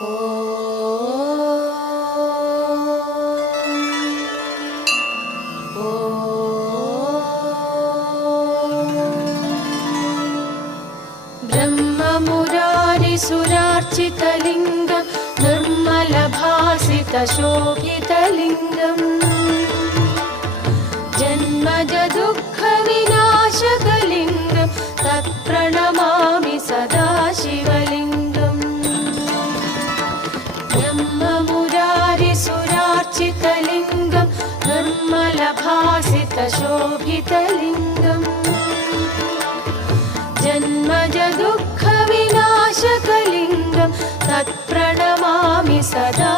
ब्रह्ममुरारिसुरार्चितलिङ्गं निर्मलभासितशोभितलिङ्गम् जन्मजदुःखविनाशकलिङ्गं तत्प्रणमामि सदा शिवलिङ्गम् ब्रह्ममुरारिसुरार्चितलिङ्गं निर्मलभासितशोभितलिङ्गम् जन्मजदुःखविनाशकलिङ्गं तत्प्रणमामि सदा